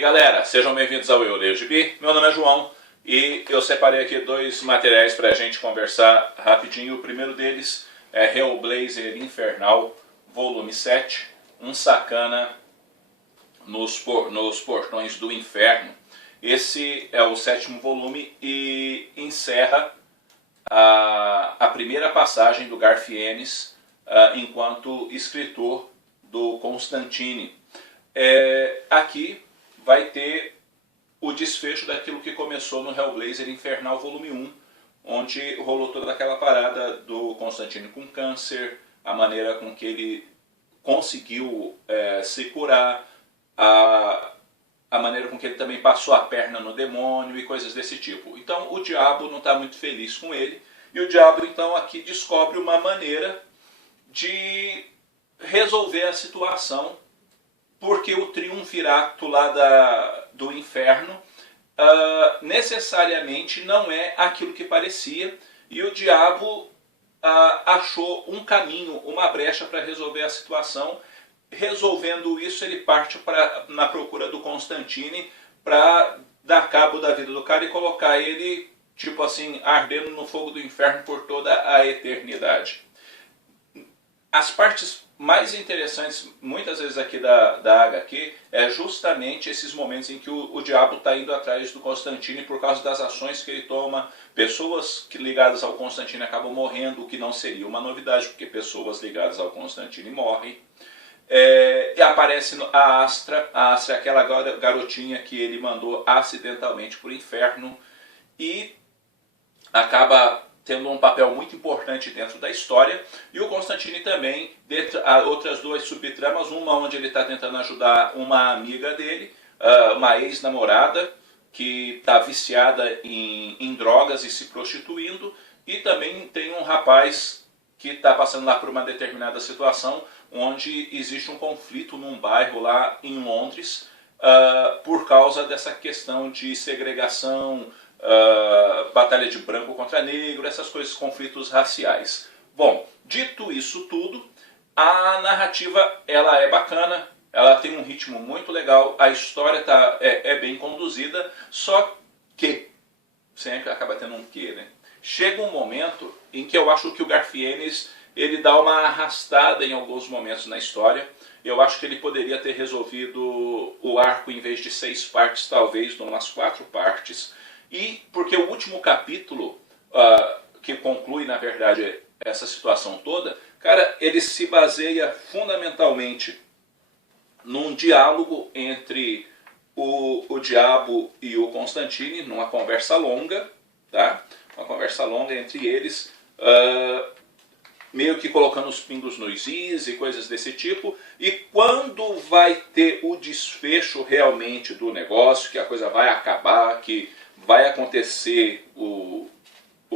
Galera, sejam bem-vindos ao Eu Leio Gibi. Meu nome é João e eu separei aqui dois materiais para a gente conversar rapidinho. O primeiro deles é Hellblazer Infernal, volume 7, um sacana nos portões do inferno. Esse é o 7º volume e encerra a primeira passagem do Garfienes enquanto escritor do Constantine. Aqui vai ter o desfecho daquilo que começou no Hellblazer Infernal volume 1, onde rolou toda aquela parada do Constantine com câncer, a maneira com que ele conseguiu se curar, a maneira com que ele também passou a perna no demônio e coisas desse tipo. Então o diabo não está muito feliz com ele, e o diabo então aqui descobre uma maneira de resolver a situação, porque o triunvirato lá do inferno necessariamente não é aquilo que parecia, e o diabo achou um caminho, uma brecha para resolver a situação. Resolvendo isso, ele parte na procura do Constantine para dar cabo da vida do cara e colocar ele, tipo assim, ardendo no fogo do inferno por toda a eternidade. As partes mais interessantes, muitas vezes aqui da HQ, é justamente esses momentos em que o diabo está indo atrás do Constantine por causa das ações que ele toma. Pessoas ligadas ao Constantine acabam morrendo, o que não seria uma novidade, porque pessoas ligadas ao Constantine morrem. E aparece a Astra é aquela garotinha que ele mandou acidentalmente para o inferno e acaba tendo um papel muito importante dentro da história. E o Constantine também, há outras duas subtramas, uma onde ele está tentando ajudar uma amiga dele, uma ex-namorada, que está viciada em drogas e se prostituindo, e também tem um rapaz que está passando lá por uma determinada situação, onde existe um conflito num bairro lá em Londres, por causa dessa questão de segregação, batalha de branco contra negro, essas coisas, conflitos raciais. Bom, dito isso tudo, a narrativa ela é bacana, ela tem um ritmo muito legal, a história é bem conduzida, só que, sempre acaba tendo um quê, né? Chega um momento em que eu acho que o Garfienes ele dá uma arrastada em alguns momentos na história. Eu acho que ele poderia ter resolvido o arco, em vez de 6 partes, talvez em umas 4 partes. E porque o último capítulo, que conclui, na verdade, essa situação toda, cara, ele se baseia fundamentalmente num diálogo entre o diabo e o Constantine, numa conversa longa, tá? Uma conversa longa entre eles, meio que colocando os pingos nos is e coisas desse tipo. E quando vai ter o desfecho realmente do negócio, que a coisa vai acabar, que vai acontecer o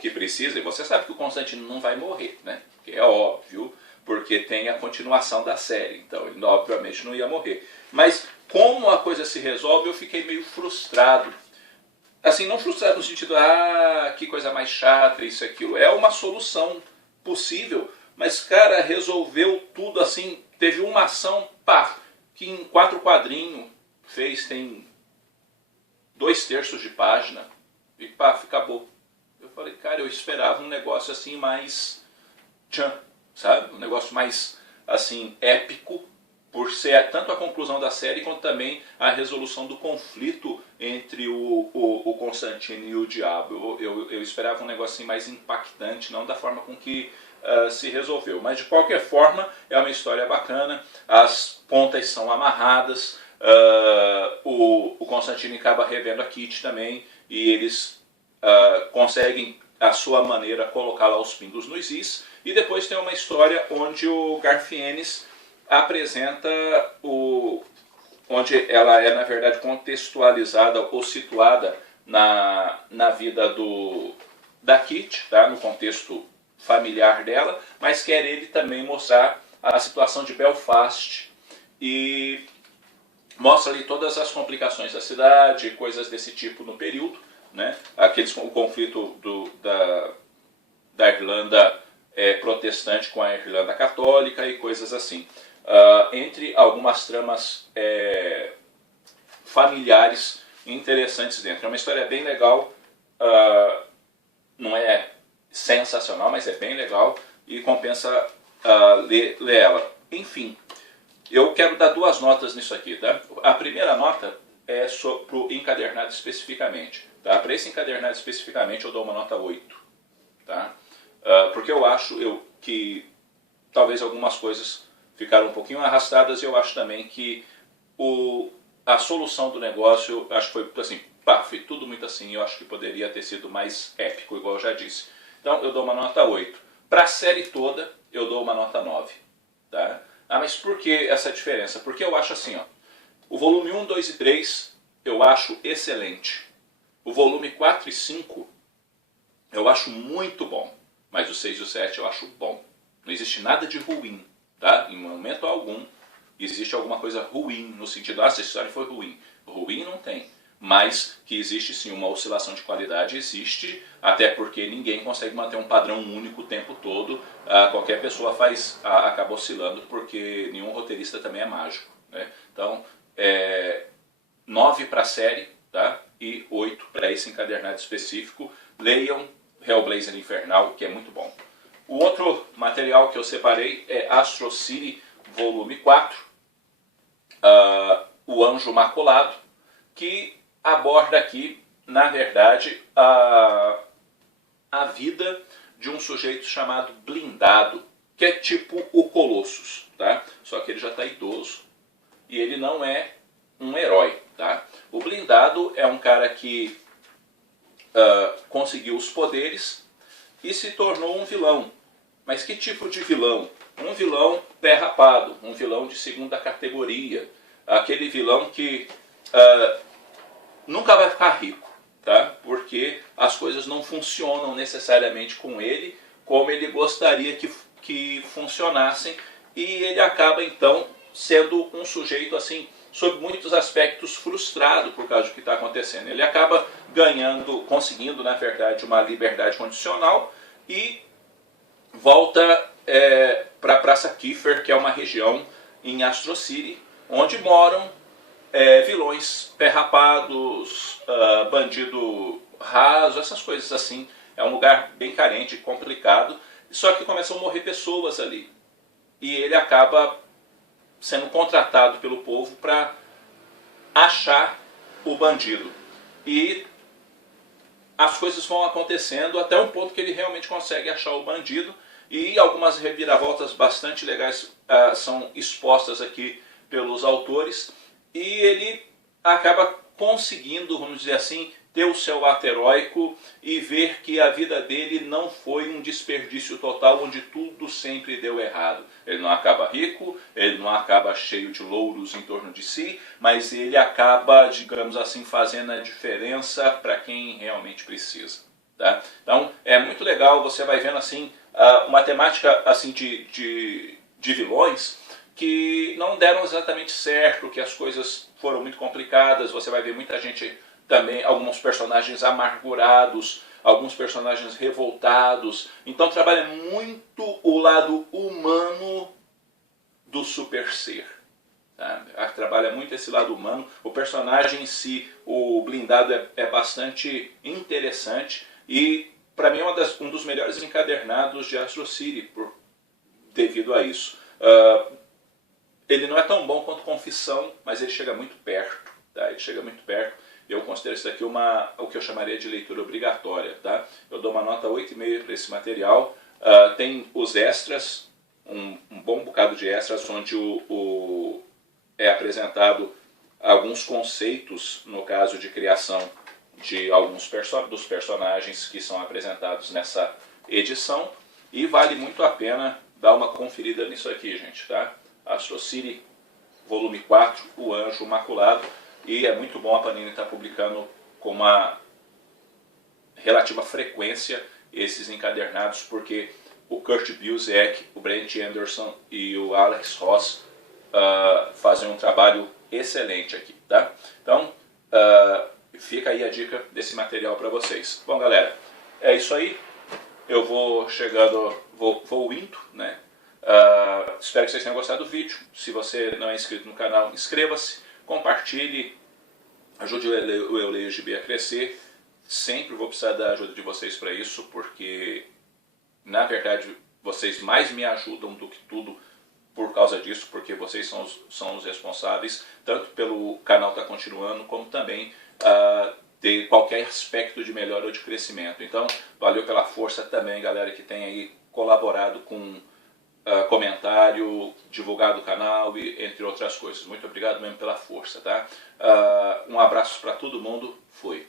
que precisa, e você sabe que o Constantine não vai morrer, né? Que é óbvio, porque tem a continuação da série, então ele obviamente não ia morrer. Mas como a coisa se resolve, eu fiquei meio frustrado. Assim, não frustrado no sentido, que coisa mais chata, isso e aquilo. É uma solução possível, mas, cara, resolveu tudo assim. Teve uma ação, que em 4 quadrinhos tem 2/3 de página, e acabou. Eu falei, cara, eu esperava um negócio assim mais, sabe? Um negócio mais, assim, épico, por ser tanto a conclusão da série, quanto também a resolução do conflito entre o Constantine e o diabo. Eu esperava um negócio assim mais impactante, não da forma com que se resolveu. Mas de qualquer forma, é uma história bacana, as pontas são amarradas, o Constantine acaba revendo a Kitty também, e eles conseguem, à sua maneira, colocar lá os pingos nos is. E depois tem uma história onde o Garfienes apresenta onde ela é, na verdade, contextualizada ou situada na vida da Kitty, tá? No contexto familiar dela, mas quer ele também mostrar a situação de Belfast e mostra ali todas as complicações da cidade, coisas desse tipo no período, né? O conflito da Irlanda protestante com a Irlanda católica e coisas assim. Entre algumas tramas familiares interessantes dentro. É uma história bem legal, não é sensacional, mas é bem legal e compensa ler ela. Enfim, eu quero dar 2 notas nisso aqui, tá? A primeira nota é para o encadernado especificamente. Tá? Para esse encadernado especificamente eu dou uma nota 8. Tá? Porque eu acho que talvez algumas coisas ficaram um pouquinho arrastadas e eu acho também que a solução do negócio, acho que foi assim, foi tudo muito assim, eu acho que poderia ter sido mais épico, igual eu já disse. Então eu dou uma nota 8. Para a série toda eu dou uma nota 9. Tá? Mas por que essa diferença? Porque eu acho assim, ó, o volume 1, 2 e 3 eu acho excelente. O volume 4 e 5 eu acho muito bom, mas o 6 e o 7 eu acho bom. Não existe nada de ruim, tá? Em momento algum existe alguma coisa ruim, no sentido, essa história foi ruim. Ruim não tem, mas que existe sim uma oscilação de qualidade, existe, até porque ninguém consegue manter um padrão único o tempo todo. Qualquer pessoa acaba oscilando, porque nenhum roteirista também é mágico. Né? Então, 9 para a série, tá? E 8 para esse encadernado específico. Leiam Hellblazer Infernal, que é muito bom. O outro material que eu separei é Astro City, volume 4, O Anjo Maculado, que aborda aqui, na verdade, a vida de um sujeito chamado Blindado, que é tipo o Colossus, tá? Só que ele já está idoso e ele não é um herói, tá? O Blindado é um cara que conseguiu os poderes e se tornou um vilão. Mas que tipo de vilão? Um vilão pé rapado, um vilão de segunda categoria, aquele vilão que nunca vai ficar rico, tá? Porque as coisas não funcionam necessariamente com ele como ele gostaria que funcionassem, e ele acaba então sendo um sujeito assim, sob muitos aspectos frustrado por causa do que está acontecendo. Ele acaba conseguindo na verdade uma liberdade condicional e volta para a Praça Kiefer, que é uma região em Astro City, onde moram vilões perrapados, bandido raso, essas coisas assim. É um lugar bem carente, complicado, só que começam a morrer pessoas ali. E ele acaba sendo contratado pelo povo para achar o bandido. E as coisas vão acontecendo até um ponto que ele realmente consegue achar o bandido, e algumas reviravoltas bastante legais são expostas aqui pelos autores, e ele acaba conseguindo, vamos dizer assim, ter o seu ato heróico e ver que a vida dele não foi um desperdício total onde tudo sempre deu errado. Ele não acaba rico, ele não acaba cheio de louros em torno de si, mas ele acaba, digamos assim, fazendo a diferença para quem realmente precisa. Tá? Então é muito legal, você vai vendo assim uma temática assim de vilões que não deram exatamente certo, que as coisas foram muito complicadas. Você vai ver muita gente também, alguns personagens amargurados, alguns personagens revoltados. Então trabalha muito o lado humano do super ser. Tá? Trabalha muito esse lado humano. O personagem em si, o Blindado, é bastante interessante, e para mim é um dos melhores encadernados de Astro City devido a isso. Ele não é tão bom quanto Confissão, mas ele chega muito perto. Tá? Ele chega muito perto. Eu considero isso aqui o que eu chamaria de leitura obrigatória. Tá? Eu dou uma nota 8,5 para esse material. Tem os extras, um bom bocado de extras, onde é apresentado alguns conceitos, no caso de criação de alguns dos personagens que são apresentados nessa edição. E vale muito a pena dar uma conferida nisso aqui, gente. Tá? Astro City, volume 4, O Anjo Maculado. E é muito bom a Panini estar publicando com uma relativa frequência esses encadernados, porque o Kurt Busiek, o Brent Anderson e o Alex Ross fazem um trabalho excelente aqui. Tá? Então, fica aí a dica desse material para vocês. Bom, galera, é isso aí. Eu vou chegando, vou indo, né? Espero que vocês tenham gostado do vídeo. Se você não é inscrito no canal, inscreva-se, compartilhe, Ajude o Eu Leio GB a crescer. Sempre vou precisar da ajuda de vocês para isso, porque na verdade vocês mais me ajudam do que tudo por causa disso, porque vocês são os responsáveis, tanto pelo canal estar continuando, como também de qualquer aspecto de melhora ou de crescimento. Então, valeu pela força também, galera que tem aí colaborado com comentário, divulgado o canal e entre outras coisas. Muito obrigado mesmo pela força, tá? Um abraço para todo mundo, fui.